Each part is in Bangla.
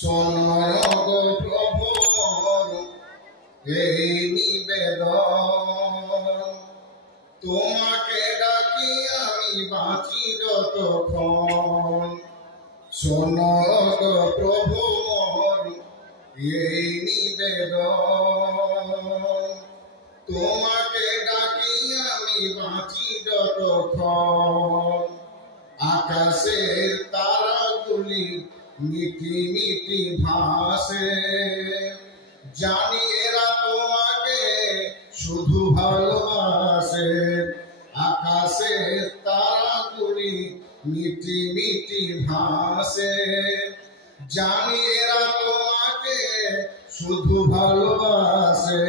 শোনো গো প্রভুর এই নিবেদন, তোমাকে ডাকি আমি বাঁচি যতক্ষণ। শোনো গো প্রভু মোর এই নিবেদন, তোমাকে ডাকি আমি বাঁচি যতক্ষণ। আকাশের তারাগুলি মিটি মিটি ভাসে, জানি এরা তোমাকে শুধু ভালোবাসে। আকাশের তারাগুলি মিটি মিটি ভাসে, জানি এরা তোমাকে শুধু ভালোবাসে।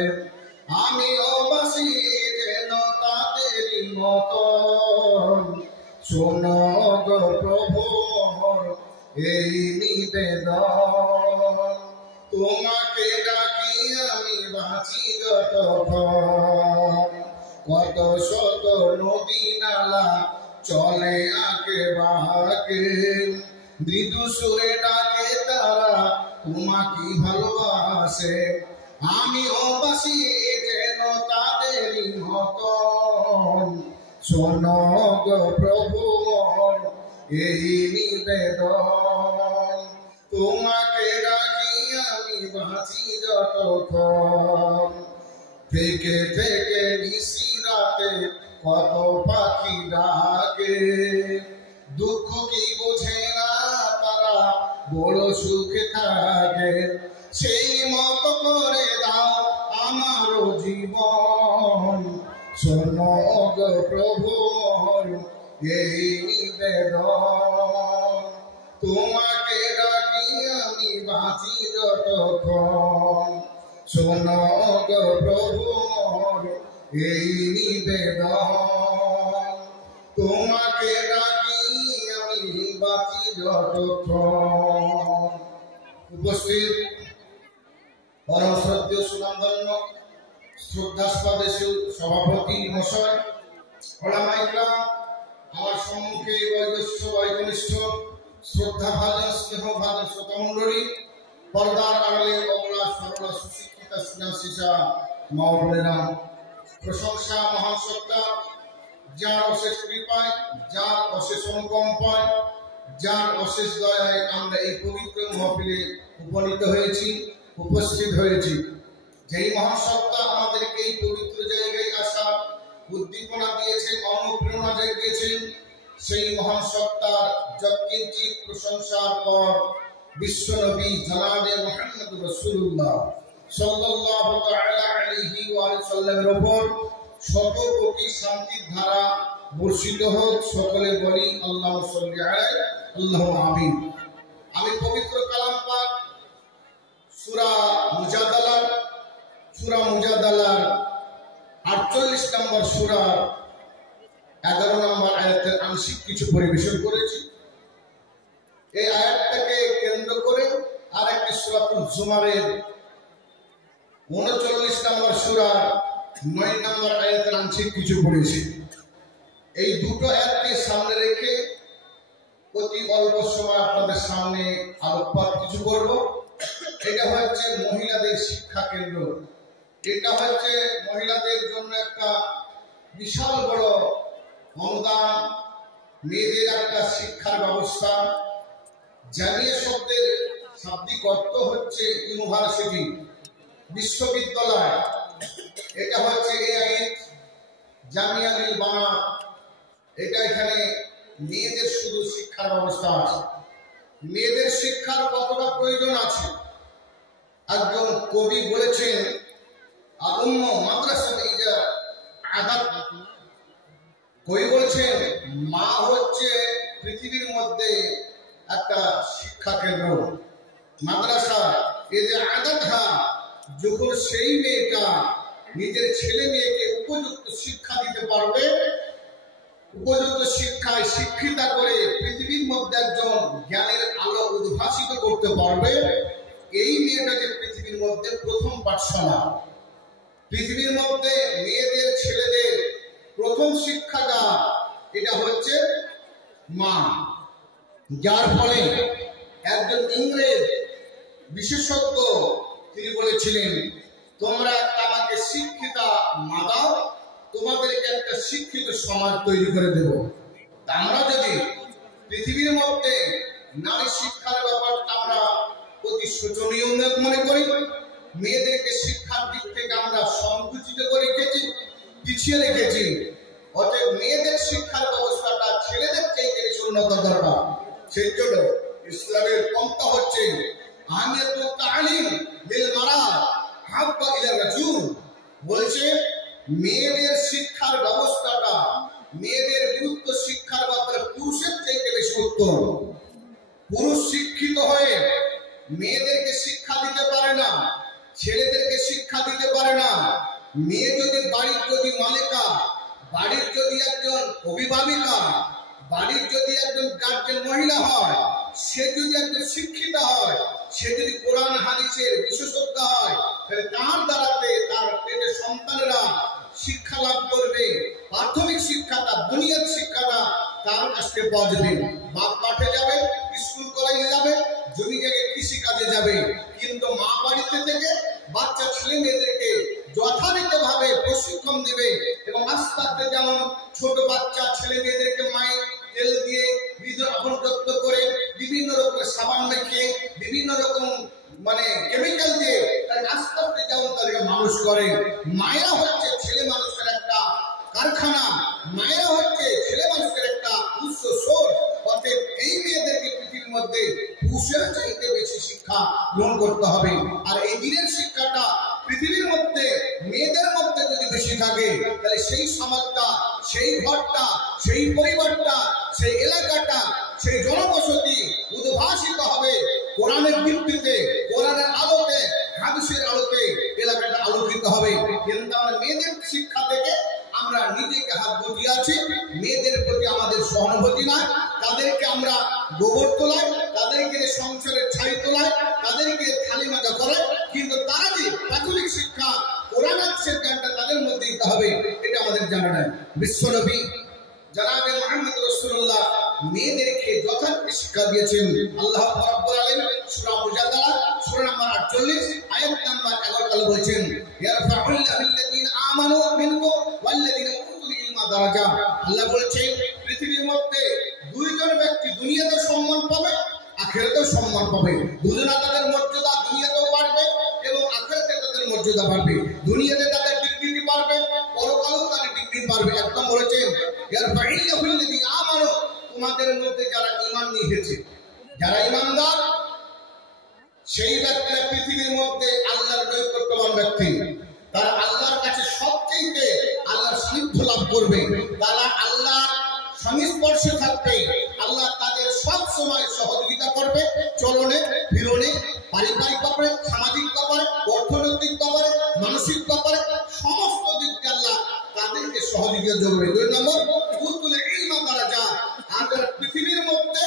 আমিও বাসি যেন তাদেরই মতন। শোনো গো প্রভু মোর এই নিবেদন, তোমাকে ডাকি আমি বাঁচি যতক্ষণ। কত শত নদী নালা চলে আঁকে বাঁকে, মৃদু সুরে ডাকে তারা তোমাকে ভালোবাসে। আমিও বাসি যেন তাদেরই মতন। শোনো গো প্রভু মোর এই নিবেদন, তোমাকে ডাকি আমি বাঁচি যতক্ষণ। থেকে থেকে নিশি রাতে কত পাখি ডাকে, দুঃখ কি বোঝে না তারা বড় সুখে থাকে। সেই মতো করে দাও আমারও জীবন। শোনো গো প্রভু মোর এই নিবেদন, তোমাকে ডাকি আমি বাঁচি যতক্ষণ। শোনো গো প্রভু মোর এই নিবেদন, তোমাকে ডাকি আমি বাঁচি যতক্ষণ। উপস্থিত পরম শ্রদ্ধেয় সুনামধন্য শ্রদ্ধাস্পদেশু সভাপতি মশাই, ওলামা ইকরাম, আমার সম্মুখে বয়োজ্যেষ্ঠ বয়োকনিষ্ঠ শ্রদ্ধা ভাজন স্নেহ ভাজন শ্রোতা মণ্ডলী, পর্দার আড়ালে অবলা সরলা সুশিক্ষিতা স্নেহাশিসা মা বোনেরা, প্রশংসা মহান সত্তা যার অশেষ কৃপায়, যার অশেষ অনুকম্পায়, যার অশেষ দয়ায় আমরা এই পবিত্র মহফিলে উপনীত হয়েছি, উপস্থিত হয়েছি। যেই মহান সত্তা আমাদেরকে এই পবিত্র জায়গায় আসার উদ্দীপনা দিয়েছেন, অনুপ্রেরণা জাগিয়েছেন, সেই মহান সত্তার যৎকিঞ্চিৎ প্রশংসার পর বিশ্বনবী জনাবে মুহাম্মদ রাসূলুল্লাহ সাল্লাল্লাহু তাআলা আলাইহি ওয়া সাল্লামের উপর শত কোটি শান্তির ধারা বর্ষিত হোক। সকলে বলি আল্লাহুম্মা সাল্লি আলাইহি আল্লাহুম্মা আমিন। আমি পবিত্র কালাম পাক সূরা মুজাদালার 48 নম্বর সূরা 11 নম্বর আয়াতের আংশিক কিছু পরিবেশন করেছি। এই আয়াতটাকে কেন্দ্র করে আর একটি সূরাতুল জুমারের 39 নম্বর সূরা 9 নম্বর আয়াতের আংশিক কিছু পড়েছি। এই দুটো আয়াতকে সামনে রেখে অতি অল্প সময় আপনাদের সামনে আলোকপাত কিছু করব। এটা হচ্ছে মহিলাদের শিক্ষা কেন্দ্র, এটা হচ্ছে মহিলাদের জন্য একটা বিশাল বড় অনুদান, মেয়েদের একটা শিক্ষার ব্যবস্থা। জামিয়া শব্দের শাব্দিক অর্থ হচ্ছে ইউনিভার্সিটি, বিশ্ববিদ্যালয়। এটা হচ্ছে জামিয়া লিল বানাত, এটা এখানে মেয়েদের শুধু শিক্ষার ব্যবস্থা আছে। মেয়েদের শিক্ষার কতটা প্রয়োজন আছে, একজন কবি বলেছেন, আউম্ম মাদ্রাসা ইজা আদাত। কবি বলছেন মা হচ্ছে পৃথিবীর মধ্যে একটা শিক্ষা কেন্দ্র, মাদ্রাসা এই যে আদাতহা, যখন সেই মেয়েটা নিজের ছেলে মেয়েকে উপযুক্ত শিক্ষা দিতে পারবে, উপযুক্ত শিক্ষায় শিক্ষিতা করে পৃথিবীর মধ্যে একজন জ্ঞানের আলো উদ্ভাসিত করতে পারবে, এই মেয়েটা যে পৃথিবীর মধ্যে প্রথম পাঠশালা। পৃথিবীর মধ্যে মেয়েদের ছেলেদের প্রথম শিক্ষাগার এটা হচ্ছে মা। যার ফলে একজন ইংরেজ বিশেষজ্ঞ তিনি বলেছিলেন, তোমরা একটা আমাকে শিক্ষিতা মা দাও, তোমাদেরকে একটা শিক্ষিত সমাজ তৈরি করে দেব। আমরা যদি পৃথিবীর মধ্যে নারী শিক্ষার ব্যাপারটা আমরা অতি শোচনীয় মনে করি, মেয়েদেরকে শিক্ষার দিক থেকে আমরা সংকুচিত করে রেখেছি, পিছিয়ে রেখেছি। অতএব মেয়েদের শিক্ষার ব্যবস্থাটা ছেলেদের চাইতে বেশি উন্নত দরকার। সেই জন্য ইসলামের পন্থা হচ্ছে আহমিয়াতুত তালিম লিল মারাত হাব্বা ইলা রাজুল, বলেছে মেয়েদের শিক্ষার ব্যবস্থাটা, মেয়েদের গুরুত্ব শিক্ষার ব্যাপারে পুরুষের চাইতে বেশি উত্তম। পুরুষ শিক্ষিত হয়ে মেয়েদেরকে শিক্ষা দিতে পারে না, ছেলেদেরকে শিক্ষা দিতে পারে না। মেয়ে যদি বাড়ির যদি মালিকা, বাড়ির যদি একজন অভিভাবিকা, বাড়ির যদি একজন গার্জেন মহিলা হয়, সে যদি একজন শিক্ষিত হয়, সে যদি কোরআন হাদিসের বিশেষজ্ঞ হয়, তাহলে তার দ্বারাতে তার পেটের সন্তানেরা শিক্ষা লাভ করবে। প্রাথমিক শিক্ষাটা, বুনিয়াদ শিক্ষাটা তার কাছ থেকে পাওয়া যাবে। বাপ মাঠে যাবে, স্কুল কলেজে যাবে, জমি জায়গায় কৃষি কাজে যাবে, কিন্তু মা বাড়িতে থেকে বাচ্চা ছেলে মেয়েদেরকে যথাযথভাবে প্রশিক্ষণ দেবে। এবং আস্তে আস্তে যেমন ছোট বাচ্চা ছেলে মেয়েদেরকে মায়ের তেল দিয়ে আপন যত্ন করে বিভিন্ন রকমের সাবান মেখে বিভিন্ন রকম কেমিক্যাল দিয়ে তাকে আস্তে আস্তে যেমন তাদেরকে মানুষ করে, মায়েরা হচ্ছে ছেলে মানুষের একটা কারখানা, মায়েরা হচ্ছে ছেলে মানুষের একটা উৎস সোর্স। অতএব এই মেয়েদেরকে পৃথিবীর মধ্যে পুরুষের চাইতে বেশি শিক্ষা গ্রহণ করতে হবে। আর এই দিনের শিক্ষাটা পৃথিবীর মধ্যে মেয়েদের মধ্যে যদি বেশি থাকে, তাহলে সেই সমাজটা, সেই ঘরটা, সেই পরিবারটা, সেই এলাকাটা, সেই জনবসতি উদ্ভাসিত হবে কোরআনের ভিত্তিতে, কোরআনের আলোতে, হাদিসের আলোতে এলাকাটা আলোকিত হবে। কিন্তু আমরা মেয়েদের শিক্ষা থেকে আমরা নিজেকে হাত গুটিয়ে আছি, মেয়েদের প্রতি আমাদের সহানুভূতি নাই, তাদেরকে আমরা গোবর তোলাই, তাদেরকে সংসারের ছাই তোলাই, তাদেরকে থালি মাজা করে, কিন্তু তারা যে প্রাথমিক শিক্ষা কোরআন হাদিসের জ্ঞানটা তাদের মধ্যে দিতে হবে, এটা আমাদের জানা নাই। বিশ্বনবী জনাবে মুহাম্মদ রাসূলুল্লাহ মেয়েদেরকে যথার্থ শিক্ষা দিয়েছেন। আল্লাহ রাব্বুল আলামিন সূরা মুজাদালা সূরা নম্বর 48 আয়াত নম্বর 11 বলেছেন, ইয়ারফাউল্লাহু আল্লাযীনা আমানু মিনকুম ওয়াল্লাযীনা উতুল ইলমা দারাজা। আল্লাহ বলেছেন পৃথিবীর মধ্যে দুইজন ব্যক্তি দুনিয়াতে সম্মান পাবে, আখিরাতেও সম্মান পাবে। দুজনা তাদের মর্যাদা দুনিয়াতেও বাড়বে এবং আখিরাতে তাদের মর্যাদা বাড়বে। দুনিয়াতে তাদের ডিগ্রি বাড়বে, পরকালেও তাদের ডিগ্রি বাড়বে। একদম বলেছেন ইয়ারফাউল্লাহু আল্লাযীনা আমানু, তোমাদের মধ্যে যারা ঈমান নিয়ে এসেছে, যারা ঈমানদার, সেই ব্যক্তিরা পৃথিবীর মধ্যে আল্লাহর নৈকট্যবান ব্যক্তি, তারা আল্লাহর কাছে সবচেয়ে আল্লাহর সান্নিধ্য লাভ করবে, তারা আল্লাহর সংস্পর্শে থাকবে। আল্লাহ তাদের সব সময় সহযোগিতা করবে, চলনে ফিরনে, পারিবারিক ব্যাপারে, সামাজিক ব্যাপারে, অর্থনৈতিক ব্যাপারে, মানসিক ব্যাপারে, সমস্ত দিক থেকে আল্লাহ তাদেরকে সহযোগিতা করবে। 2 নম্বর উতুল ইলমা দারাজা, আর পৃথিবীর মধ্যে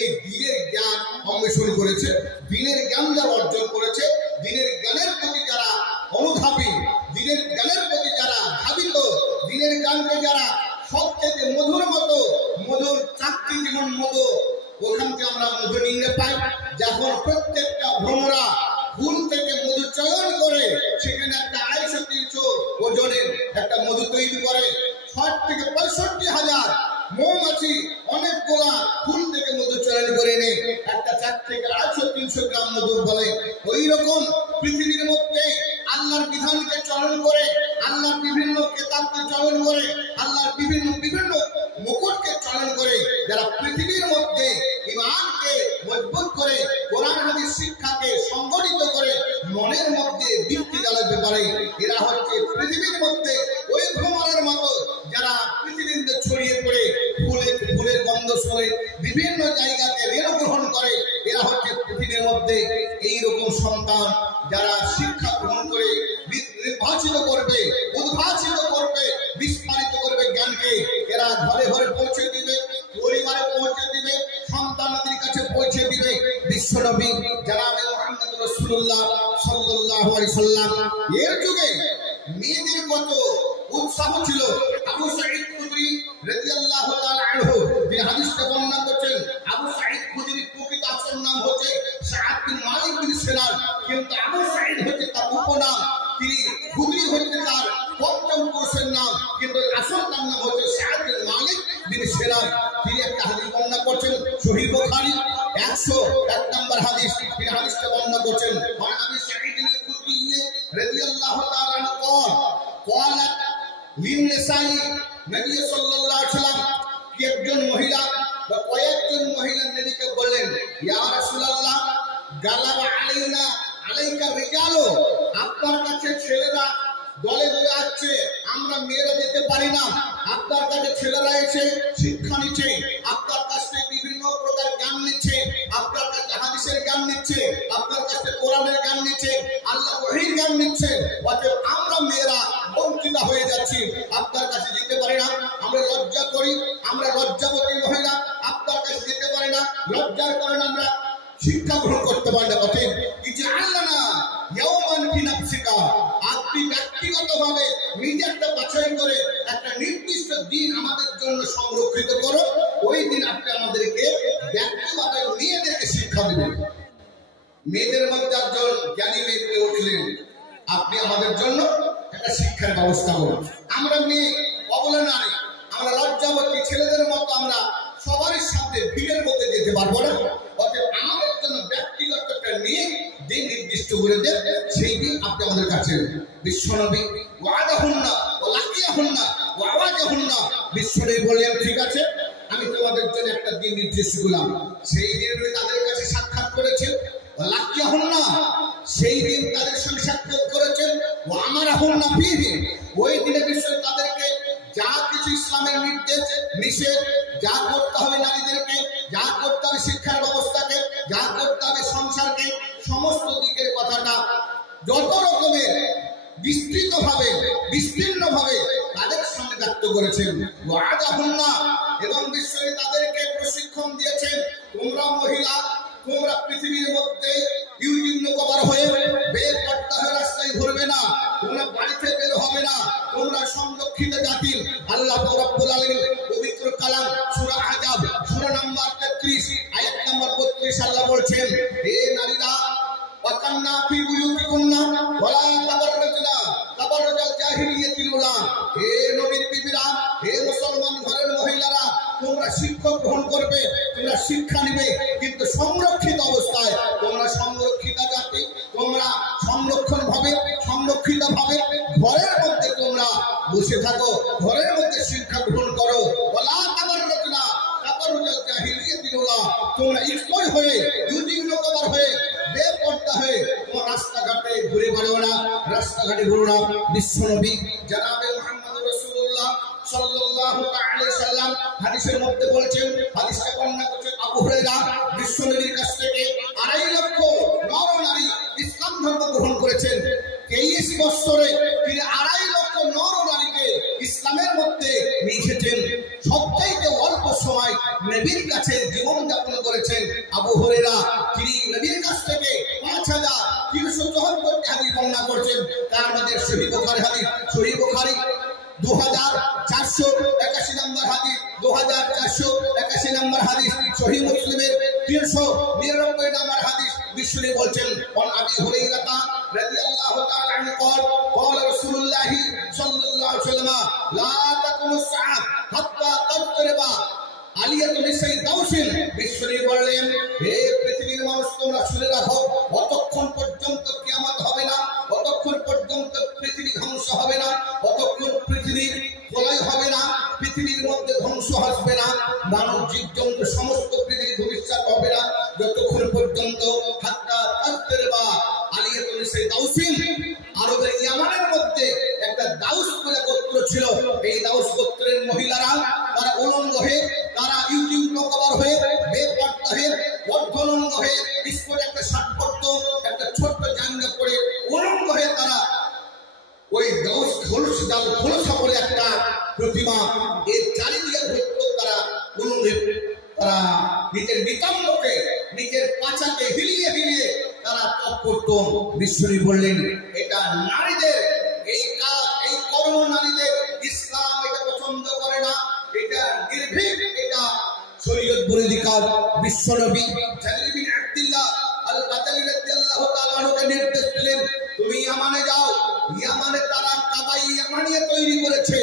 এই দিনের জ্ঞান অন্বেষণ করেছে, দিনের জ্ঞান যারা অর্জন করেছে, দিনের জ্ঞানের প্রতি যারা অনুধাবী, দিনের জ্ঞানের প্রতি যারা ধাবিত, দিনের জ্ঞানকে যারা সবচেয়ে মধুর মতো, মধুর চাকরি যেমন মধু, ওখান থেকে আমরা মধু নিয়ে পাই। যখন প্রত্যেকটা ভ্রমরা ফুল থেকে মধু চয়ন করে সেখানে একটা 250-300 ওজনের একটা মধু তৈরি করে, 60 থেকে 65,000 মৌমাছি অনেকগুলা ফুল থেকে মধু চয়ন করে এনে একটা 4 থেকে 250-300 গ্রাম মধু বলে। ওই রকম পৃথিবীর মধ্যে আল্লাহর বিধানকে চলন করে, আল্লাহর বিভিন্ন কিতাবকে চলন করে, আল্লাহর বিভিন্ন মুকুটকে চলন করে, যারা পৃথিবীর মধ্যে ঈমানকে মজবুত করে, কোরআন হাদিস শিক্ষাকে সংগঠিত করে মনের মধ্যে দীপ্তি জ্বালাতে পারে, এরা হচ্ছে পৃথিবীর মধ্যে ওই ভ্রমণের মতো যারা পৃথিবীতে ছড়িয়ে পড়ে ফুলের গন্ধ শুনে বিভিন্ন জায়গাতে রেণু গ্রহণ করে। এরা হচ্ছে পৃথিবীর মধ্যে এইরকম সন্তান যারা শিক্ষা গ্রহণ করে নির্বাচিত করবে, উদ্ভাসিত করবে, বিস্তারিত করবে জ্ঞানকে। এরা ঘরে ঘরে পৌঁছে দিবে, পরিবারে পৌঁছে দিবে, সন্তানদের কাছে পৌঁছে দিবে। বিশ্বনবী জনাবে মুহাম্মদ রাসূলুল্লাহ সাল্লাল্লাহু আলাইহি সাল্লাম এর যুগে মেয়েদের কত উৎসাহ ছিল। আবু সাঈদ খুদরি রাদিয়াল্লাহু তাআলা আনহু এই হাদিসটা বর্ণনা করছেন। আবু সাঈদ খুদরির প্রকৃত আসল নাম হচ্ছে সাদ বিন মালিক বিন 101 নম্বর হাদিস, এই হাদিসটা বর্ণনা করছেন আমি সাঈদ আল-খুদরি রাদিয়াল্লাহু তাআলা আনহু قالت للنساء নবী সাল্লাল্লাহু আলাইহি ওয়াসাল্লাম কি একজন মহিলা বা কয়েকজন মহিলা নবীকে বললেন ইয়া রাসূলুল্লাহ গালাবা আলাইকা রিজালু, আপনার কাছে ছেলেরা দলে দলে আসছে, আমরা মেয়েরা যেতে পারি না, আপনার কাছে ছেলেরা এসে শিক্ষা নিচ্ছে, আপনার কাছ থেকে বিভিন্ন প্রকার জ্ঞান নিচ্ছে, আপনার কাছে হাদিসের জ্ঞান নিচ্ছে, আপনার কাছে কোরআনের জ্ঞান নিচ্ছে, আল্লাহর ওহীর জ্ঞান নিচ্ছে, অতএব আমরা মেয়েরা বঞ্চিত হয়ে যাচ্ছি, আপনার কাছে যেতে পারি না, আমরা লজ্জা করি, আমরা লজ্জাবতী মহিলা, আপনার কাছে যেতে পারি না, লজ্জার কারণে আমরা শিক্ষা গ্রহণ করতে পারি না। অতএব ইজআলনা ইয়াওমান ফি নাফসিকা, আপনি ব্যক্তিগতভাবে নিজে একটা বাছাই করে একটা নির্দিষ্ট দিন আমাদের জন্য সংরক্ষিত করো, ওই দিন আপনি আমাদেরকে ব্যক্তিগতভাবে মেয়েদেরকে শিক্ষা দেবেন। মেয়েদের মধ্যে একজন জ্ঞানী মেয়ে উঠলেন, আপনি আমাদের জন্য একটা শিক্ষার ব্যবস্থা করুন। আমরা মেয়ে অবলা নারী, আমরা লজ্জাবতী, ছেলেদের মতো আমরা সবারই সাথে ভিড়ের মধ্যে যেতে পারবো না, অতএব আমাদের জন্য ব্যক্তিগত একটা নিয়ে দিন নির্দিষ্ট করে দেন, সেই দিন আপনি আমাদের কাছে বিশ্বনবী ওয়াদাহুন্না ওয়া লাকিয়াহুন্না ওয়া আওয়াজাহুন্না, বিশ্বনবী বললেন ঠিক আছে আমি তোমাদের জন্য একটা দিন নির্দিষ্ট করলাম, সেই দিনে তাদের কাছে সাক্ষাৎ করেছেন, ওয়া লাকিয়াহুন্না সেই দিন তাদের সঙ্গে সাক্ষাৎ করেছেন, ওয়া আমারাহুন্না ফীহি ওই দিনে বিশ্ব তাদেরকে যা কিছু ইসলামের নির্দেশ নিষেধ, যা করতে হবে নারীদেরকে, যা করতে হবে শিক্ষার ব্যবস্থাকে, যা করতে হবে সংসারকে, সমস্ত দিকের কথাটা যত রকমের বিস্তৃতভাবে বিস্তীর্ণভাবে তাদের সামনে ব্যক্ত করেছেন। ওয়াদাহুন্না এবং বিশ্বয়ে তাদেরকে প্রশিক্ষণ দিয়েছেন, তোমরা মহিলা তোমরা পৃথিবীর মধ্যে ইউজিন কভার হয়ে বেপর্দা হয়ে রাস্তায় ঘুরবে না, তোমরা বাড়িতে বের হবে না, তোমরা সংরক্ষিত জাতি। আল্লাহ রাব্বুল আলামিন পবিত্র কালাম সূরা আহজাব সূরা নাম্বার 33 আয়াত নাম্বার 32 আল্লাহ বলছেন হে নারীরা ওয়াকান্না ফি বুয়ুতিকুন্না ওয়ালা তাবাররাজনা তাবাররাজাল জাহিলিয়াতিল উলা, হে নবীর বিবিরা, হে মুসলমান ঘরের মহিলারা, তোমরা শিক্ষা গ্রহণ করবে, তোমরা শিক্ষা নিবে, কিন্তু সংরক্ষিত অবস্থায়, তোমরা সংরক্ষিত জাতি, তোমরা সংরক্ষিত ভাবে ঘরের মধ্যে তোমরা বসে থাকো, ঘরের মধ্যে শিক্ষা গ্রহণ করো, ওয়ালা তাবাররাজনা তাবাররাজাল জাহিলিয়াতিল উলা, তোমরা ইসলাম হয়ে ইউজিন কভার হয়ে বেপর্দা হয়ে তোমার রাস্তাঘাটে ঘুরে বেড়াও না, রাস্তাঘাটে ঘুরো না। বিশ্বনবী জনাবে মুহাম্মদ রাসূলুল্লাহ সাল্লাল্লাহু আলাইহি সাল্লাম হাদিসের মধ্যে বলেছেন, হাদিসটা বর্ণনা করেছেন আবু হুরায়রা, বিশ্বনবীর কাছ থেকে 2.5 লক্ষ নর নারী ইসলাম ধর্ম গ্রহণ করেছেন। 23 বছরে তিনি 2.5 লক্ষ নর নারীকে ইসলামের মধ্যে নিয়ে এসেছেন। সবচাইতে অল্প সময় নবীর কাছে জীবন যাপন করেছেন আবু হুরায়রা, তিনি নবীর কাছ থেকে 5374 হাদিস বর্ণনা করেছেন। তার মধ্যে সহিহ বুখারী হাদিস, সহিহ বুখারী 2481 নম্বর হাদিস, 2481 নম্বর হাদিস, সহিহ মুসলিমের 399 নম্বর হাদিস। বিশ্বনবী বলছেন ওয়ান আবি হুরায়রা রাদিয়াল্লাহু তাআলা আনহু قال رسول الله صلى الله عليه وسلم لا تقوم الساعه حتى تضرب আলিয়াতুন নিসাই দাউসিন। বিশ্বনবী বললেন হে পৃথিবীর মানুষ তোমরা শুনে রাখো, অতক্ষণ পর্যন্ত কিয়ামত হবে না, অতক্ষণ পর্যন্ত পৃথিবী ধ্বংস হবে না, অতক্ষণ পৃথিবীর প্রলয় হবে না, পৃথিবীর মধ্যে ধ্বংস আসবে না, মানব জীবজন্তু সমস্ত পৃথিবী ধূলিসাৎ হবে না, যতক্ষণ পর্যন্ত হাত্তা তাদরিবা আলিয়াতুন নিসাই দাউসিন। আরবের ইয়ামানের মধ্যে একটা দাউস বলে গোত্র ছিল, এই দাউস গোত্রের মহিলারা তারা উলঙ্গ হয়ে, তারা ইউজিন কভার হয়ে, বেপর্দা হয়ে, অর্ধনঙ্গ হয়ে, স্কুলে একটা শার্ট পরতো, একটা ছোট্ট জাঙ্গা পরে উলঙ্গ হয়ে তারা ওই দাউস খোলসা বলে একটা প্রতিমা, এর চারিদিকে ঘুরতো, তারা উলঙ্গে, তারা নিজের নিতম্বকে, নিজের পাছাকে হিলিয়ে হিলিয়ে তারা তপ করতো। বিশ্বনবী বললেন এটা নারীদের এই কাজ, এই কর্ম নারীদের ইসলাম এটা পছন্দ করে না, এটা নির্ভীক, এটা শরীয়ত বিরোধী কাজ। বিশ্বনবী জারির বিন আব্দুল্লাহ আল-বাদালি রাদিয়াল্লাহু তাআলা আনহুকে নির্দেশ দিলেন তুমি ইয়ামানে যাও, ইয়ামানে তারা কাবাই ইয়ামানিয়া তৈরি করেছে,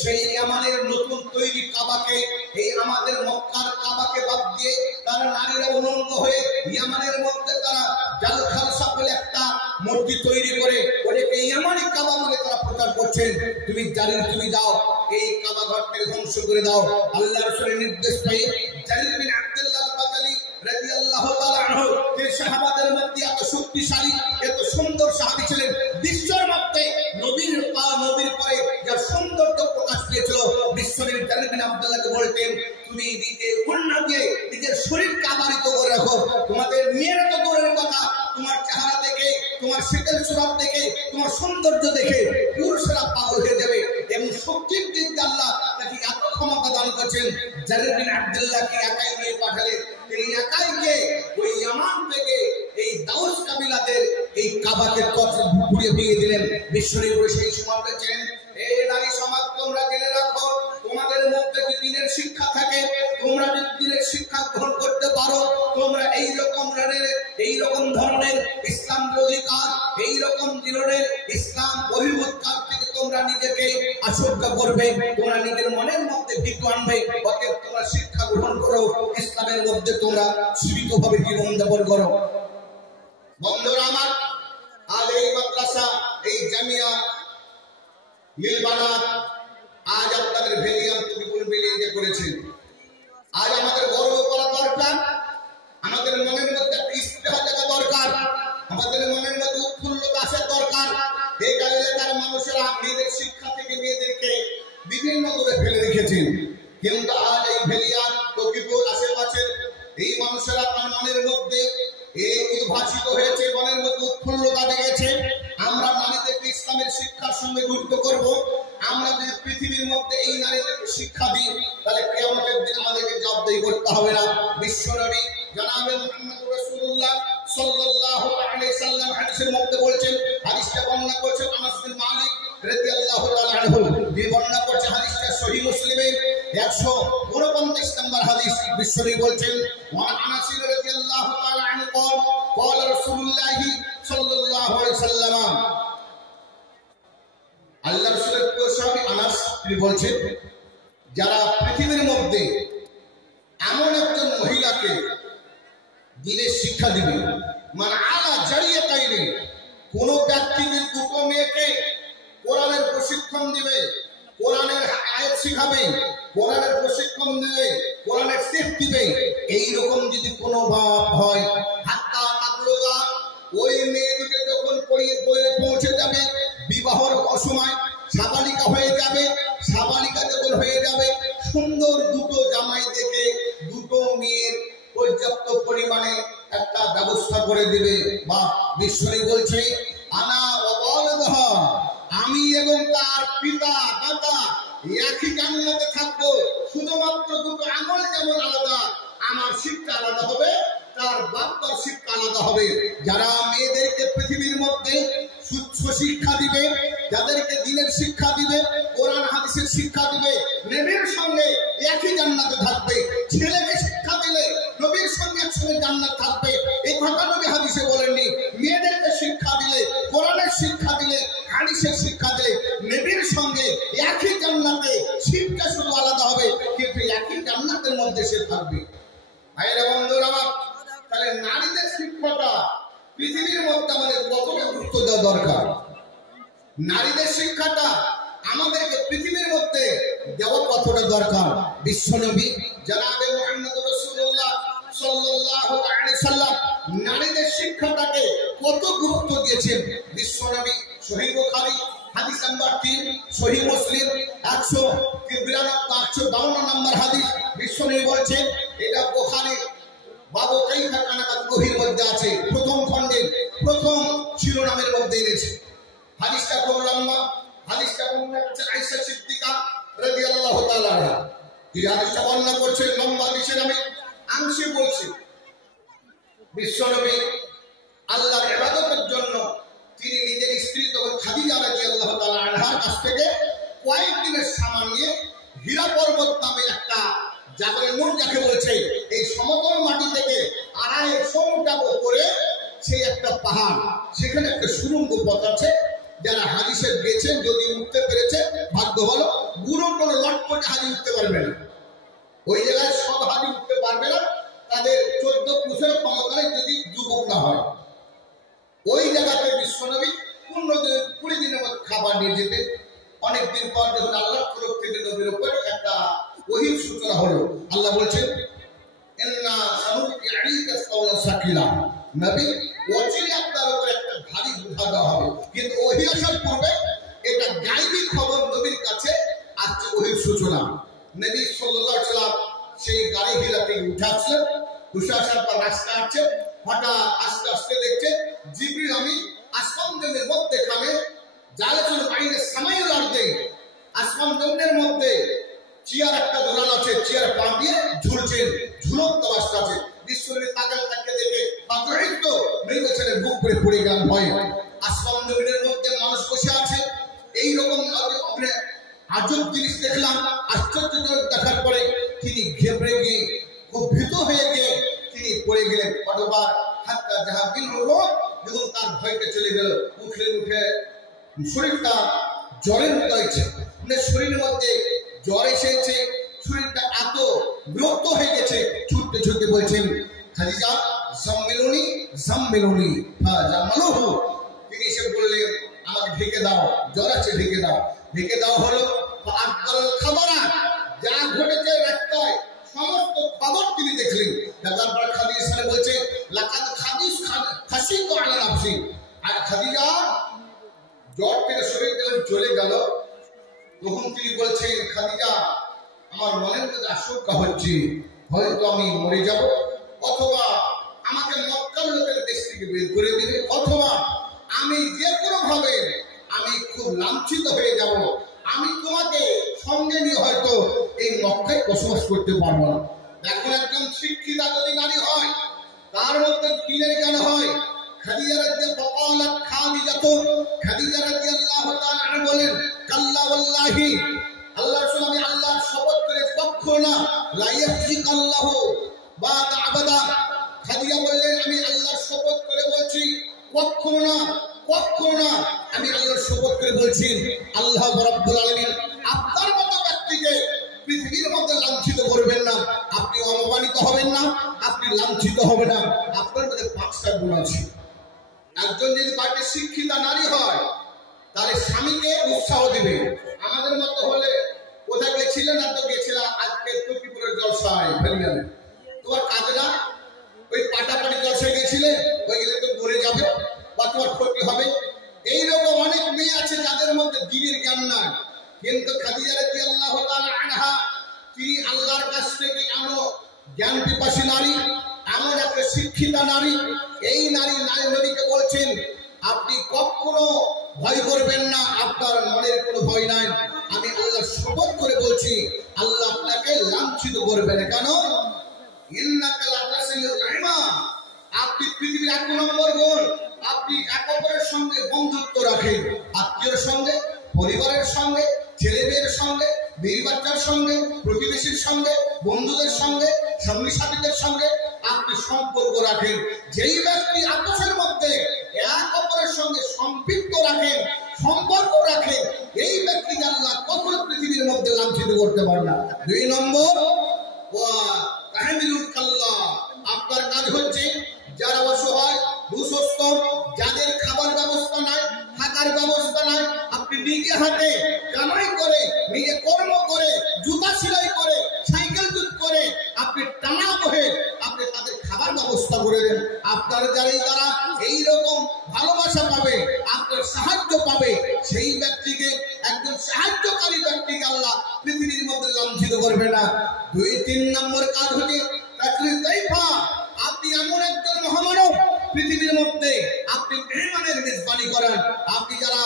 সেই ইয়ামানের নতুন তৈরি কাবাকে, এই আমাদের মক্কার কাবাকে বাদ দিয়ে তারা নারীরা উলঙ্গ উলঙ্গ হয়ে ইয়ামানের মধ্যে তারা জাল খালসা বলে একটা মূর্তি তৈরি করে ওটাকে ইয়ামানি কাবা বলে তারা প্রচার করছেন। তুমি জারির তুমি দাও এই কাবা ঘরটাকে ধ্বংস করে দাও। আল্লাহ রাসূলের নির্দেশ পেয়ে জারির বিন আব্দুল্লাহ আল-বাজালি রাদিয়াল্লাহু তাআলা আনহু, যে সাহাবাদের মধ্যে এত শক্তিশালী এত সুন্দর সাহাবী ছিলেন, বিশ্বের মধ্যে নবীর পরে যার সৌন্দর্য প্রকাশ পেয়েছিল, বিশ্বনবী জারির বিন আব্দুল্লাহকে বলতেন তুমি নিজে ওড়না দিয়ে নিজের শরীরকে আবৃত করে রাখো। তোমাদের মেয়েরা তো দূরের কথা, তোমার চেহারা দেখে তোমার শীতল সুরত দেখে তোমার সৌন্দর্য দেখে পুরুষরা পাগল হয়ে যাবে। এবং শক্তির দিক দিয়ে আল্লাহ তাকে এত ক্ষমতা দান করেছেন, জারির বিন আব্দুল্লাহকে একাই নিয়ে পাঠালেন। তিনি একাই গিয়ে ওই ইয়ামান থেকে এই দাউস কাবিলাদের এই কাবাকে ঘুরিয়ে ভেঙে দিলেন। বিশ্বনবী সেই সময় বলেছেন, এই নারী সমাজ তোমরা জেনে রাখো, তোমাদের মধ্যে যদি দিনের শিক্ষা থাকে, তোমরা যদি দিনের শিক্ষা গ্রহণ করতে পারো, তোমরা এইরকম ধরনের ইসলাম বিরোধী কাজ, এইরকম ধরনের ইসলাম বহির্ভূত কাজ থেকে তোমরা নিজেকে আশঙ্কা করবে, তোমরা নিজের মনের মধ্যে ভীত আনবে। অতএব তোমরা শিক্ষা গ্রহণ করো, ইসলামের মধ্যে তোমরা সীমিতভাবে জীবন যাপন করো। বন্ধুরা আমার, আজ এই মাদ্রাসা, এই জামিয়া মিলবানাত আজ আপনাদের ভেলিয়াম বিপুল মিলিয়ে করেছেন। আজ আমাদের গর্ব করা দরকার, আমাদের মনের মধ্যে একটা ইস্তেহা থাকা দরকার, আমাদের মনের মধ্যে উৎফুল্লতা আসা দরকার। এই এলাকার মানুষেরা মেয়েদের শিক্ষা থেকে মেয়েদেরকে বিভিন্ন দূরে ফেলে রেখেছেন, কিন্তু আজ এই ভেলিয়াম তকিপুর আশেপাশের এই মানুষেরা তার মনের মধ্যে এই উদ্ভাসিত হয়েছে, মনের মধ্যে উৎফুল্লতা জেগেছে। আমরা নারীদেরকে ইসলামের শিক্ষার সঙ্গে যুক্ত করব। আমরা যদি পৃথিবীর মধ্যে এই নারীদেরকে শিক্ষা দিই, তাহলে কিয়ামতের দিন আমাদেরকে জবাবদিহি করতে হবে না। বিশ্বনবী জনাবে মুহাম্মদ রাসূলুল্লাহ সাল্লাল্লাহু আলাইহি সাল্লাম হাদিসের মধ্যে বলেছেন, হাদিসটা বর্ণনা করেছেন আনাস বিন মালিক রাদিয়াল্লাহু তাআলা আনহু, যিনি বর্ণনা করেছেন হাদিসটা সহিহ মুসলিমের 149 নম্বর হাদিস। বিশ্বনবী বলেছেন, ওয়া আনাস রাদিয়াল্লাহু তাআলা আনহু قال رسول الله صلى الله عليه وسلم, আল্লাহ রাসূলের সাহাবী আনাস তিনি বলছেন, যারা পৃথিবীর মধ্যে এমন একজন মহিলাকে দ্বীনের শিক্ষা দিবে, মানে আলা জারিয়াতাইনি, কোন ব্যক্তি দুটো মেয়েকে কোরআনের প্রশিক্ষণ দিবে, কোরআনের আয়াত শিখাবে, কোরআনের প্রশিক্ষণ দিবে, কোরআনের শিক্ষা দিবে, এইরকম যদি কোনো বাপ হয়, হাত্তা তাবলুগা, ওই মেয়েটিকে যখন পৌঁছে যাবে বিবাহর অসময়, সাবালিকা হয়ে যাবে, সাবালিকা যখন হয়ে যাবে, সুন্দর দুটো জামাই দেখে দুটো মেয়ের পর্যাপ্ত পরিমাণে একটা ব্যবস্থা করে দিবে। বা বিশ্বনবী বলছে, আনা ওয়ালাদহ, আমি এবং তার পিতা দাদা একই জান্নাতে থাকবো, শুধুমাত্র দুটো আমল যেমন আলাদা, আমার শিক্ষা আলাদা হবে, তার বাবার শিক্ষা আলাদা হবে। যারা মেয়েদেরকে পৃথিবীর মধ্যে শিক্ষা দিবে, যাদেরকে দ্বীনের শিক্ষা দিবে, কোরআন হাদিসের শিক্ষা দিবে, নবীর সঙ্গে একই জান্নাতে থাকবে। ছেলেকে শিক্ষা দিলে নবীর সঙ্গে একসঙ্গে জান্নাত থাকবে, এই কথা নবী হাদিসে বলেননি। মেয়েদেরকে শিক্ষা দিলে, কোরআনের শিক্ষা দিলে, হাদিসের শিক্ষা দিলে নবীর সঙ্গে একই জান্নাতে, শিক্ষা শুধু আলাদা হবে, কিন্তু একই জান্নাতের মধ্যে সে থাকবে। ভাইরা বন্ধুরা আমার, তাহলে নারীদের শিক্ষাটা পৃথিবীর মধ্যে আমাদের কতটা গুরুত্ব দেওয়া দরকার। নারীদের শিক্ষাটা আমাদেরকে পৃথিবীর মধ্যে দেওয়া কতটা দরকার। বিশ্বনবী জনাবে মুহাম্মদ রাসূলুল্লাহ সাল্লাল্লাহু আলাইহি সাল্লাম নারীদের শিক্ষাটাকে কত গুরুত্ব দিয়েছেন। বিশ্বনবী সহিহ বুখারী হাদিস নাম্বার 3, সহিহ মুসলিম 152 নম্বর হাদিস। বিশ্বনবী বলেছেন, এটা বুখারী বাবু কাইফা কানাত গভীর মধ্যে আছে, প্রথম খণ্ডে প্রথম শিরোনামের মধ্যে এনেছে। হাদিসটা খুব লম্বা, হাদিসটা বর্ণনা করছেন আয়েশা সিদ্দিকা রাদিয়াল্লাহু তাআলা আনহা। এই হাদিসটা বর্ণনা করছেন লম্বা হাদিসের আমি আংশিক বলছি। বিশ্বনবী আল্লাহর ইবাদতের জন্য তিনি নিজের স্ত্রী তখন খাদিজা রাদিয়াল্লাহু তাআলা আনহার কাছ থেকে কয়েকদিনের সামান নিয়ে হীরা পর্বত নামে একটা জাবরে নূর যাকে বলছে, এই সমতল মাটি থেকে 250 মিটার উপরে সেই একটা পাহাড়, সেখানে একটা সুড়ঙ্গ পথ আছে। যারা হাদিসে গেছেন যদি উঠতে পেরেছে ভাগ্য ভালো, বুড়ো কোনো লটপটে হাজি উঠতে পারবে না। ওই জায়গায় সব হাজি উঠতে পারবে না, তাদের 14 ক্ষমতায় যদি যুবক না হয়, ওই জায়গাতে বিশ্বনবী 20 দিনের মধ্যে খাবার নিয়ে যেতে। অনেকদিন পর যখন আল্লাহ তরফ থেকে নবীর উপর একটা ওহীর সূচনা হলো, আল্লাহ বলছেন ইন্না সানুলকি আলাইকা কাওলান সাকিলা, নবী ওচিরে আপনার উপর একটা ভারী বোঝা দেওয়া হবে। কিন্তু ওহী আসার পূর্বে এটা গায়বী খবর নবীর কাছে আসছে, ওহীর সূচনা। নবী সাল্লাল্লাহু আলাইহি ওয়াসাল্লাম সেই গাড়ি হিলা থেকে উঠে আসলেন, উঠে আসার পর রাস্তা আসছে, হঠাৎ আস্তে আস্তে দেখছে জিবরিল আমিন আসমান জমিনের মধ্যে খামে জালাতুল বাইনে সামাই ওয়াল আরদে, আসমান জমিনের মধ্যে চেয়ার একটা ঝুলানো আছে, চেয়ার পা দিয়ে ঝুলছেন, ঝুলন্ত অবস্থা আছে। বিশ্বনবী তাকে দেখে পাগড়িত মৃত ছেলে বুক করে পড়ে গেলেন ভয়ে। আসমান জমিনের মধ্যে মানুষ বসে আছে, এই রকম আজব জিনিস দেখলাম। আশ্চর্যজনক দেখার পরে তিনি ঘেবড়ে গিয়ে খুব ভীত হয়ে গিয়ে তিনি পড়ে গেলেন। কতবার হাতটা যাহা বিল হলো, যখন তার ভয়টা চলে গেল, উঠে শরীরটা জ্বরের মতো হয়েছে, শরীরের মধ্যে জ্বর এসেছে, শরীরটা এত বিরক্ত হয়ে গেছে, ছুটতে ছুটতে বলছেন খাদিজা জাম্মিলুনি জাম্মিলুনি ফাজামালুহু। তিনি এসে বললেন আমাকে ঢেকে দাও, জ্বর আছে ঢেকে দাও। ঢেকে দাও হলো খাবার, যা ঘটেছে রাস্তায় সমস্ত খবর তিনি দেখলেন। দেখার পর খাদিজা বলছে লাকাদ খাসিতু আলা নাফসি, আর খাদিজা জ্বর থেকে শরীর চলে গেল। তখন তিনি বলছেন খাদিজা আমার মনের মধ্যে আশঙ্কা হচ্ছে, হয়তো আমি মরে যাব, অথবা আমাকে মক্কার লোকের দেশ থেকে বের করে দিবে, অথবা আমি যে কোনো ভাবে আমি খুব লাঞ্ছিত হয়ে যাব। আমি তোমাকে সঙ্গে নিয়ে হয়তো এই মক্কায় বসবাস করতে পারবো না। এখন একজন শিক্ষিতা যদি নারী হয়, তার মধ্যে দিনের জ্ঞান হয়। খাদিজা রাদিয়াল্লাহু তাআলা আনহা বলেন কাল্লা ওয়াল্লাহি, আল্লাহর রাসূল আমি আল্লাহর শপথ করে কখনো না, লা ইয়াহজিকাল্লাহু বাদা আবাদা। খাদিজা বললেন আমি আল্লাহর শপথ করে বলছি কখনো না, কখনো না, আমি আল্লাহর শপথ করে বলছি আল্লাহ রাব্বুল আলামিন আপনার মতো ব্যক্তিকে পৃথিবীর মধ্যে লাঞ্ছিত করবেন না, আপনি অপমানিত হবেন না, আপনি লাঞ্ছিত হবেন না। আপনার মধ্যে 5টা গুণ আছে। একজন যদি বাড়িতে শিক্ষিতা নারী হয়, তাহলে স্বামীকে উৎসাহ দিবে। আমাদের মতো হলে কোথায় গেছিলেন, না তো গেছিলাম আজকে টুকিপুরের জলসায় ফেলে গেলেন, তোমার কাজে না, ওই পাটাপাটি জলসায় গেছিলে, ওই গেলে তো মরে যাবে বা তোমার ক্ষতি হবে। এইরকম অনেক মেয়ে আছে যাদের মধ্যে দিনের জ্ঞান নাই। কিন্তু খাদিজা রাদিয়াল্লাহু তাআলা আনহা তিনি আল্লাহর কাছ থেকে এমন জ্ঞান পিপাসী নারী, এমন একটা শিক্ষিতা নারী। এই নারী নবীকে বলছেন আপনি কখনো ভয় করবেন না, আপনার মনের কোনো ভয় নাই। আমি আল্লাহর শপথ করে বলছি আল্লাহ আপনাকে লাঞ্ছিত করবেন। কেন? ইন্নাকা লাতাসিলুর রাহিমা, আপনি পৃথিবীর 1 নম্বর গুণ, আপনি এক অপরের সঙ্গে বন্ধুত্ব রাখেন, আত্মীয়ের সঙ্গে, পরিবারের সঙ্গে, ছেলে মেয়ের সঙ্গে, বিবি বাচ্চার সঙ্গে, প্রতিবেশীর সঙ্গে, বন্ধুদের সঙ্গে, সঙ্গী সাথীদের সঙ্গে আপনি সম্পর্ক রাখেন। যেই ব্যক্তি আপনাদের মধ্যে এক অপরের সঙ্গে সম্পৃক্ত রাখেন, সম্পর্ক রাখেন, এই ব্যক্তিকে আল্লাহ কখনো পৃথিবীর মধ্যে লাঞ্ছিত করতে পারে না। 2 নম্বর আপনার কাজ হচ্ছে যারা অসহায়, দুঃস্থ, যাদের খাবার ব্যবস্থা নাই, থাকার ব্যবস্থা নাই, আপনি নিজে হাতে কামাই করে, নিজে কর্ম করে, জুতা সেলাই করে, সাইকেল জুত করে, আপনি টানা বহে আপনি তাদের খাবার ব্যবস্থা করে দেন। আপনার যারা এইরকম ভালোবাসা পাবে, আপনার সাহায্য পাবে, সেই ব্যক্তিকে, একজন সাহায্যকারী ব্যক্তিকে আল্লাহ পৃথিবীর মধ্যে লাঞ্ছিত করবে না। 2-3 নম্বর কাজ হচ্ছে তাকরির দাইফা, আপনি এমন একজন মহামানব পৃথিবীর মধ্যে আপনি মেহমানের মেজবানি করেন। আপনি যারা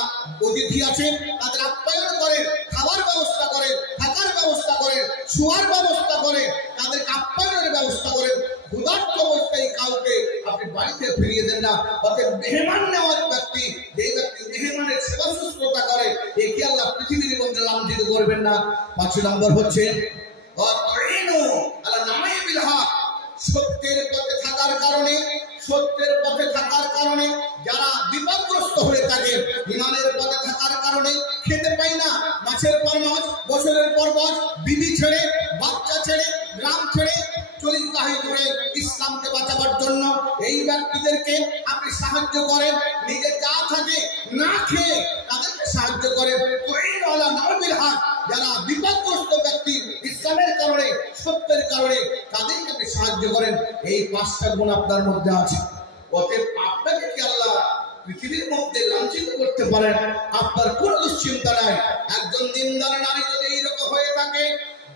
অতিথি আছেন তাদের আপ্যায়ন করেন, খাবার ব্যবস্থা করেন, থাকার ব্যবস্থা করেন, শোয়ার ব্যবস্থা করেন, তাদের আপ্যায়নের ব্যবস্থা করেন। ক্ষুধার্ত অবস্থায় কাউকে আপনি বাড়িতে ফিরিয়ে দেন না। অতএব মেহমান নেওয়ার ব্যক্তি, যে ব্যক্তি মেহমানের সেবা শুশ্রূষা করে, একে আল্লাহ পৃথিবীর মধ্যে লাঞ্ছিত করবেন না। 5 নম্বর হচ্ছে সত্যের পথে থাকার কারণে, সত্যের পথে থাকার কারণে যারা বিপদগ্রস্ত হয়ে থাকে, ইমানের পথে থাকার কারণে খেতে পায় না, মাছের পর মাছ, বছরের পর বছর, বিবি ছেড়ে, বাচ্চা ছেড়ে, গ্রাম ছেড়ে, চলিত করে এই ব্যক্তিদেরকে আপনি সাহায্য করেন, নিজে যা থাকে না খেয়ে তাদেরকে সাহায্য করেন। যারা বিপদগ্রস্ত ব্যক্তি ইসলামের কারণে, সত্যের কারণে, তাদেরকে আপনি সাহায্য করেন। এই 5টা গুণ আপনার মধ্যে আছে। অতএব আপনাকে কি আল্লাহ পৃথিবীর মধ্যে লাঞ্ছিত করতে পারেন, আপনার কোনো দুশ্চিন্তা নাই। একজন দিনদার নারী যদি এইরকম হয়ে থাকে,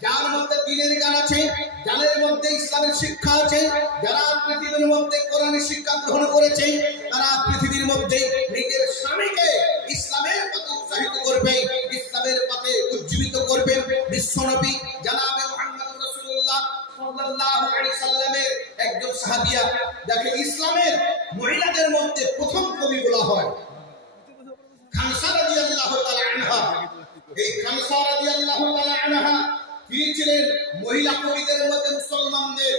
যার মধ্যে দ্বীনের জ্ঞান আছে, যাদের মধ্যে ইসলামের শিক্ষা আছে, যারা পৃথিবীর মধ্যে কোরআনের শিক্ষা গ্রহণ করেছে, তারা পৃথিবীর মধ্যে নিজের স্বামীকে ইসলামের পথে উৎসাহিত করবে, ইসলামের পথে উজ্জীবিত করবে। বিশ্বনবী জনাবে মুহাম্মদ রাসূলুল্লাহ সাল্লাল্লাহু আলাইহি সাল্লামের একজন সাহাবিয়া, যাকে ইসলামের মহিলাদের মধ্যে প্রথম কবি বলা হয়, খানসা রাদিয়াল্লাহু তাআলা আনহা। এই খানসা রাদিয়াল্লাহু তাআলা আনহা তিনি ছিলেন মহিলা কবিদের মধ্যে মুসলমানদের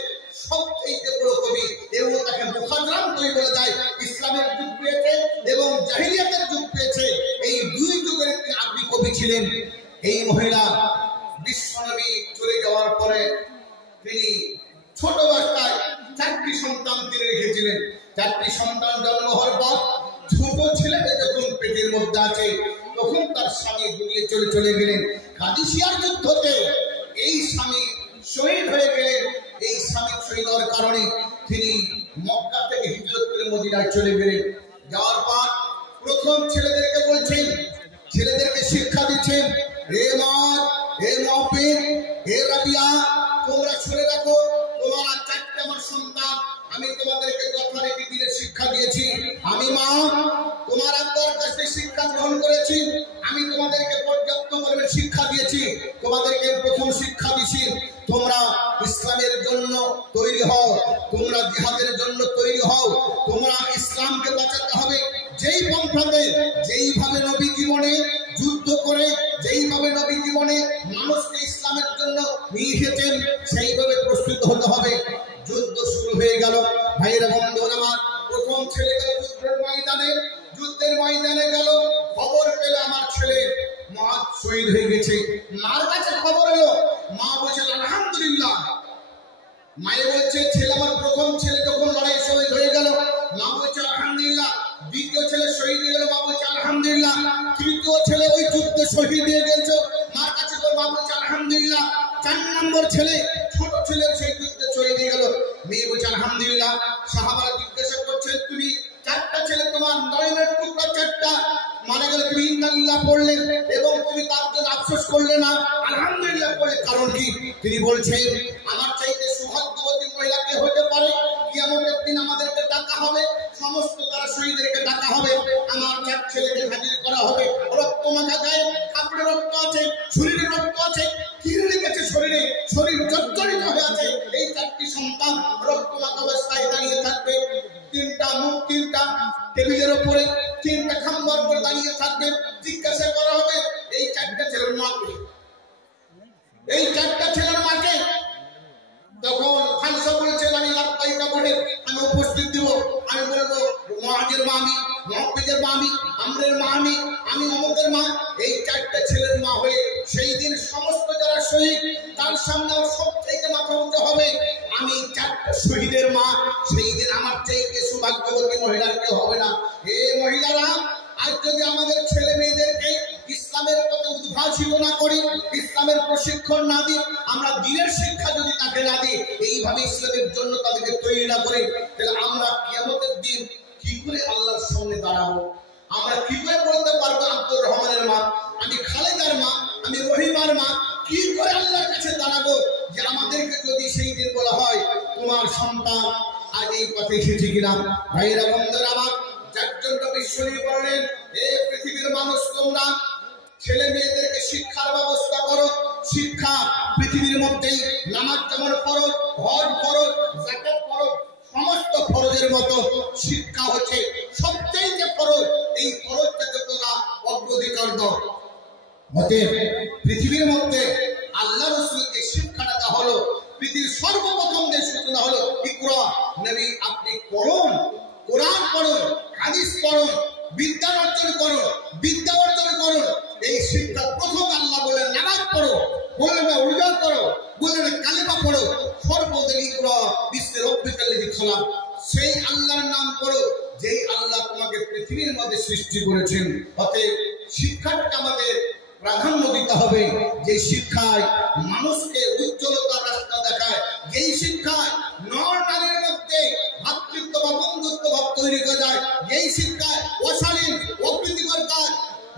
সবচেয়ে বড় কবি, এবং তাকে মুখাদ্রাম কবি বলা যায়। ইসলামের যুগ পেয়েছে এবং জাহিলিয়াতের যুগ পেয়েছে, এই দুই যুগের একটি আরবি কবি ছিলেন। এই মহিলা বিশ্বনবী চলে যাওয়ার পরে তিনি ছোট অবস্থায় 4টি সন্তান তিনি রেখেছিলেন। 4টি সন্তান জন্ম হওয়ার পর ছোট ছেলেটা যখন পেটের মধ্যে আছে, তখন তার স্বামী দুনিয়ে চলে গেলেন। কাদিসিয়ার যুদ্ধতে এই স্বামী শহীদ হয়ে গেলেন। এই স্বামী শহীদ হওয়ার কারণে তিনি মক্কা থেকে হিজরত করে মদিনায় চলে গেলেন। যাওয়ার পর প্রথম ছেলেদেরকে বলছেন, ছেলেদেরকে শিক্ষা দিচ্ছেন, হে মা, হে মাহফিজ, হে রাবিয়া, তোমরা শুনে রাখো, তোমরা 4টা আমার সন্তান, আমি তোমাদেরকে যথারীতি দিনের শিক্ষা দিয়েছি। আমি মা তোমার আব্বার কাছে শিক্ষা গ্রহণ করেছি, আমি তোমাদেরকে পর্যাপ্ত পরিমাণে শিক্ষা দিয়েছি। তোমাদেরকে প্রথম শিক্ষা দিছি, তোমরা ইসলামের জন্য তৈরি হও, তোমরা জিহাদের জন্য তৈরি হও, তোমরা ইসলামকে বাঁচাতে হবে। যেই পন্থাতে, যেইভাবে নবী জীবনে যুদ্ধ করে, যেইভাবে নবী জীবনে মানুষকে ইসলামের জন্য নিয়ে এসেছেন, সেইভাবে প্রস্তুত হতে হবে। যুদ্ধ শুরু হয়ে গেল। ভাইয়েরা, বন্ধুরা আমার, প্রথম ছেলে গেল যুদ্ধের ময়দানে গেল। খবর পেল আমার ছেলে মা শহীদ হয়ে গেছে। মার কাছে খবর এলো, মা বলছে আলহামদুলিল্লাহ। মায়ে বলছে ছেলে, আমার প্রথম ছেলে যখন লড়াই শহীদ হয়ে গেল, মা বলছে আলহামদুলিল্লাহ। দ্বিতীয় ছেলে শহীদ হয়ে গেল, মা বলছে আলহামদুলিল্লাহ। তৃতীয় ছেলে ওই যুদ্ধে শহীদ হয়ে গেছে, মার কাছে মা বলছে আলহামদুলিল্লাহ। 4 নম্বর ছেলে, ছোট ছেলে, সেই যুদ্ধে শহীদ হয়ে গেল, মেয়ে বলছে আলহামদুলিল্লাহ। সাহাবারা জিজ্ঞাসা করছেন, তুমি 4টা ছেলে, তোমার নয়নের টুকরা 4টা মারা গেল, তুমি ইন্নালিল্লাহ পড়লেন এবং তুমি তার জন্য আফসোস করলে না, আলহামদুলিল্লাহ পড়লে, কারণ কি? তিনি বলছেন, আমার চাইতে সৌভাগ্যবতী মহিলা কে হতে পারে? কিয়ামতের দিন আমাদেরকে ডাকা হবে, সমস্ত তারা শহীদদেরকে ডাকা হবে, আমার 4 ছেলেকে হাজির করা হবে। রক্ত মাখা গায়ে, কাপড়ে রক্ত আছে, শরীরে রক্ত আছে, কিরে লেগেছে শরীরে, শরীর জর্জরিত হয়ে আছে। এই 4টি সন্তান রক্ত মাখা অবস্থায় দাঁড়িয়ে থাকবে। 3টা মুখ, 3টা টেবিলের উপরে, 3টা খাম্বার উপরে দাঁড়িয়ে থাকবে। জিজ্ঞাসা করা হবে, এই 4টা ছেলের মাকে, এই 4টা ছেলের মাকে। তখন খানসা বলেছেন, আমি লাব্বাইকা বলে আমি উপস্থিত দিব। আমি বলবো, মুআজের মা আমি, মুহাব্বিজের মা আমি, আমরের মা আমি, আমি অমুকের মা। এই 4টা ছেলের মা হয়ে সেই দিন সমস্ত যারা শহীদ, তার সামনে সব থেকে মাথা উঁচু হবে, আমি 4টা শহীদের মা। সেই দিন আমার চাইতে সৌভাগ্যবতী মহিলার কেউ হবে না। হে মহিলারা, আজ যদি আমাদের ছেলে মেয়েদেরকে ইসলামের পথে উদ্ভাসিত না করি, ইসলামের প্রশিক্ষণ না দিই, আমরা দ্বীনের শিক্ষা যদি তাকে না দিই, এইভাবে ইসলামের জন্য তাদেরকে তৈরি না করি, তাহলে আমরা কিয়ামতের দিন কি করে আল্লাহর সামনে দাঁড়াবো? আমরা কি করে বলতে পারবো আব্দুর রহমানের মা, আমি খালেদার মা, আমি রহিমার মা? কি করে আল্লাহর কাছে দাঁড়াবো যে আমাদেরকে যদি সেই দিন বলা হয় তোমার সন্তান আজ এই পথে এসেছে কিনা? ভাইয়েরা, বন্ধুরা আমার, যার জন্য বিশ্বনবী বলেন, এ পৃথিবীর মানুষ, তোমরা ছেলে মেয়েদেরকে শিক্ষার ব্যবস্থা করো। শিক্ষা পৃথিবীর মধ্যেই নামাজ যেমন ফরজ, হজ ফরজ, যাকাত ফরজ, সমস্ত ফরজের মতো শিক্ষা হচ্ছে সবচেয়ে ফরজ। এই ফরজটাকে তোমরা অগ্রাধিকার দাও। অতএব পৃথিবীর মধ্যে আল্লাহ রাসূলকে শিক্ষাটা দেওয়া হলো, পৃথিবীর সর্বপ্রথম যে সূচনা হলো ইকরা। নবী, আপনি পড়ুন, কোরআন পড়ুন, হাদিস পড়ুন, বিদ্যা অর্জন করুন, বিদ্যা অর্জন করুন। এই শিক্ষা প্রথম আল্লাহ বলেন নামাজ পড়ো, বললেন না রোজা করো, বললেন কালেমা পড়ো। সর্বপ্রথম ইকরা বিস্মি রাব্বিকাল্লাযী খালাক, সেই আল্লাহর নাম করো যেই আল্লাহ তোমাকে পৃথিবীর মধ্যে সৃষ্টি করেছেন। অতএব শিক্ষাটা আমাদের প্রাধান্য দিতে হবে, যে শিক্ষায় মানুষকে উজ্জ্বলতার রাস্তা দেখায়, যেই শিক্ষায় নর নারীর মধ্যে ভাতৃত্ব বা বন্ধুত্ব ভাব তৈরি করা যায়, যেই শিক্ষায় অশালীন অপ্রীতিকর কাজ,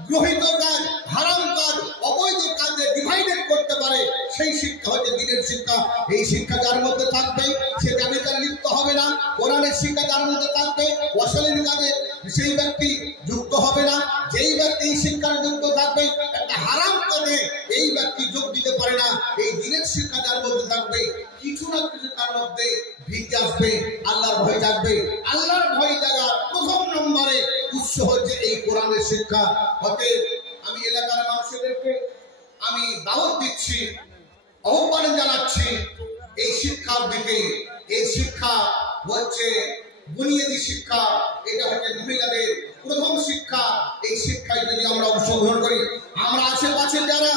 গ্রহিত কাজ, হারাম কাজ, অবৈধ কাজে ডিভাইডেড করতে পারে, সেই শিক্ষা হচ্ছে দিনের শিক্ষা। এই শিক্ষা যার মধ্যে থাকবে সে ব্যভিচারে লিপ্ত হবে না। কোরআনের শিক্ষা যার মধ্যে থাকবে অশালীন কাজে সেই ব্যক্তি যুক্ত হবে না। যেই ব্যক্তি এই শিক্ষার যুক্ত থাকবে একটা হারাম কাজে এই ব্যক্তি যোগ দিতে পারে না। এই দিনের শিক্ষা যার মধ্যে থাকবে কিছু না কিছু তার মধ্যে ভিড় আসবে, আল্লাহর ভয় জাগবে। আল্লাহর ভয় জাগার প্রথম নম্বরে উৎস হচ্ছে এই কোরআনের শিক্ষা। অতএব আমি এলাকার মানুষদেরকে আমি দাওয়াত দিচ্ছি, আহ্বান জানাচ্ছি এই শিক্ষার দিকে। এই শিক্ষা হচ্ছে বুনিয়াদী শিক্ষা, এটা হচ্ছে মহিলাদের প্রথম শিক্ষা। এই শিক্ষায় যদি আমরা অংশগ্রহণ করি, আমরা আশেপাশে যারা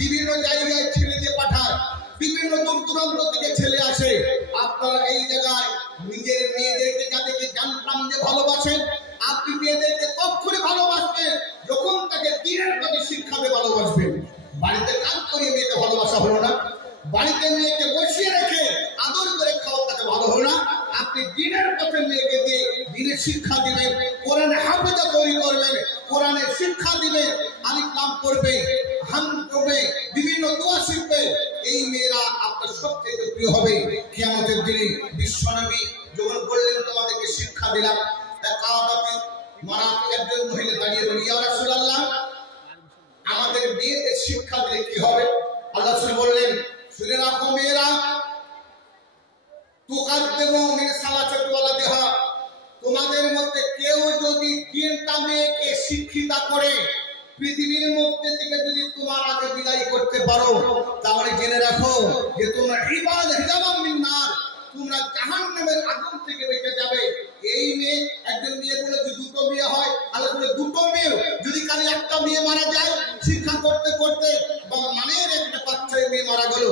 বিভিন্ন জায়গায় ছেলে দিয়ে পাঠায়, বিভিন্ন দূর দূরান্ত থেকে ছেলে আসে, আপনারা এই জায়গায় নিজের মেয়েদেরকে যাদেরকে জানতাম যে ভালোবাসেন, আপনি মেয়েদেরকে তৎক্ষণে ভালোবাসবেন যখন তাকে দিনের প্রতি শিক্ষা দিয়ে ভালোবাসবেন। বাড়িতে কাজ করিয়ে মেয়েকে ভালোবাসা হলো না, বাড়িতে মেয়েকে বসিয়ে রেখে আদর করে খাওয়া তাকে ভালো হলো না। আপনি দিনের পথে মেয়েকে দিয়ে দিনের শিক্ষা দিবেন, কোরআনে হাফেজা তৈরি করবেন, কোরআনের শিক্ষা দিবেন, আলিফ লাম পড়বে, হাম পড়বে, বিভিন্ন দোয়া শিখবে। এই মেয়েরা আপনার সবচেয়ে প্রিয় হবে কিয়ামতের দিনে। বিশ্বনবী যখন বললেন তোমাদেরকে শিক্ষা দিলাম, একজন মহিলা দাঁড়িয়ে বলি, ইয়া রাসূলুল্লাহ আমাদের বিয়েতে শিক্ষা দিলে কি হবে? আল্লাহ রাসূল বললেন, শুনে রাখো মেয়েরা, তোমাদের মধ্যে কেউ যদি 3টা মেয়েকে শিক্ষিতা করে পৃথিবীর মধ্যে থেকে যদি তোমার আগে বিদায় করতে পারো, তাহলে জেনে রাখো যে তোমরা ইবাদ হিজাবাম মিন নার, তোমরা জাহান্নামের আগুন থেকে বেঁচে যাবে। এই মেয়ে একজন মেয়ে বলে যদি 2টো মেয়ে হয়, তাহলে বলে 2টো মেয়ে যদি কারো একটা মেয়ে মারা যায় শিক্ষা করতে করতে, বা মানের একটা বাচ্চা মেয়ে মারা গেল,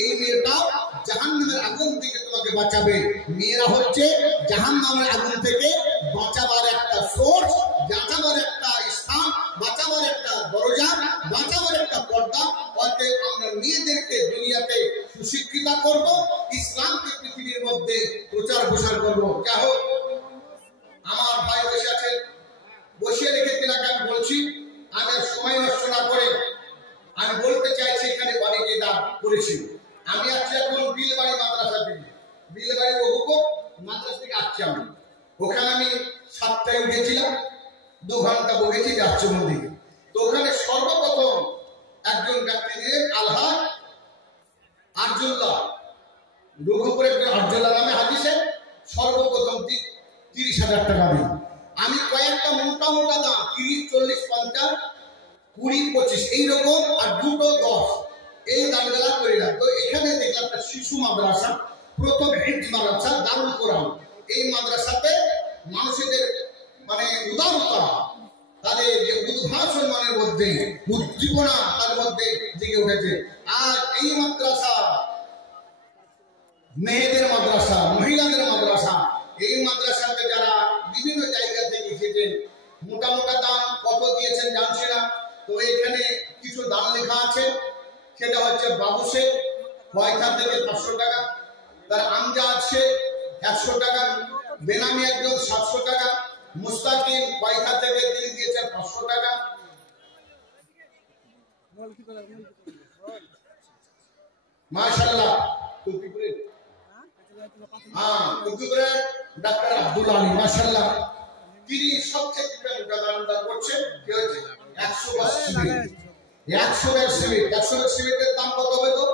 এই মেয়েটাও জাহান্নামের আগুন থেকে তোমাকে বাঁচাবে। মেয়েরা হচ্ছে জাহান্নামের আগুন থেকে বাঁচাবার একটা সোর্স, বাঁচাবার একটা স্থান, বাঁচাবার একটা দরজা, বাঁচাবার একটা পর্দা। অতএব আমরা মেয়েদেরকে দুনিয়াতে সুশিক্ষিতা করব, ইসলামকে পৃথিবীর মধ্যে প্রচার প্রসার করব। যা হোক, আমার ভাই বসে আছেন, বসিয়ে রেখেছেন, আমি বলছি, আমি সময় নষ্ট না করে আমি বলতে চাইছি, এখানে অনেকে দান করেছি। আমি আছি এখন বিলবাড়ি মাদ্রাসা থেকে, বিলবাড়ি বহুকোট মাদ্রাসা থেকে আসছি আমি। ওখানে আমি 7টায় উঠেছিলাম, 2 ঘন্টা বসেছি যাচ্ছি মন্দিরে। তো ওখানে সর্বপ্রথম একজন ব্যক্তি ছিলেন আলহাজ আরজুল্লাহ, রঘুপুরের আরজুল্লাহ নামে হাদিসে সর্বপ্রথম 30,000 টাকা দিই। আমি কয়েকটা মোটা মোটা দাম 30, 40, 50, 20, 25 এইরকম, আর 2টো 10 এই দামগুলা করে না। তো এখানে দেখলাম একটা শিশু মাদ্রাসা, প্রথম হিফজ মাদ্রাসা দারুল কোরআন। এই মাদ্রাসাতে মানুষদের মানে উদারতা, তাদের যে উদ্ভাসন মনের মধ্যে উদ্দীপনা তার মধ্যে জেগে উঠেছে। আর এই মাদ্রাসা মেয়েদের মাদ্রাসা, মহিলাদের মাদ্রাসা। এই মাদ্রাসাতে যারা বিভিন্ন জায়গা থেকে এসেছেন, মোটা মোটা দাম কত দিয়েছেন জানছি না। তো এখানে কিছু দাম লেখা আছে, সেটা হচ্ছে বাবু শেখ কয়টা থেকে 500 টাকা, তার আমজাদ শেখ 100 টাকা, বেনামি একজন 700 টাকা, মুস্তাকিম কয়টা থেকে তিনি দিয়েছেন 500 টাকা। মাশাআল্লাহ, ডাক্তার আব্দুল আলী মাশাআল্লাহ, তিনি সবচেয়ে মোটা দান করছেন। কি হচ্ছে 100 সিমেন্ট, 100 সিমেন্টের দাম কত হবে? তো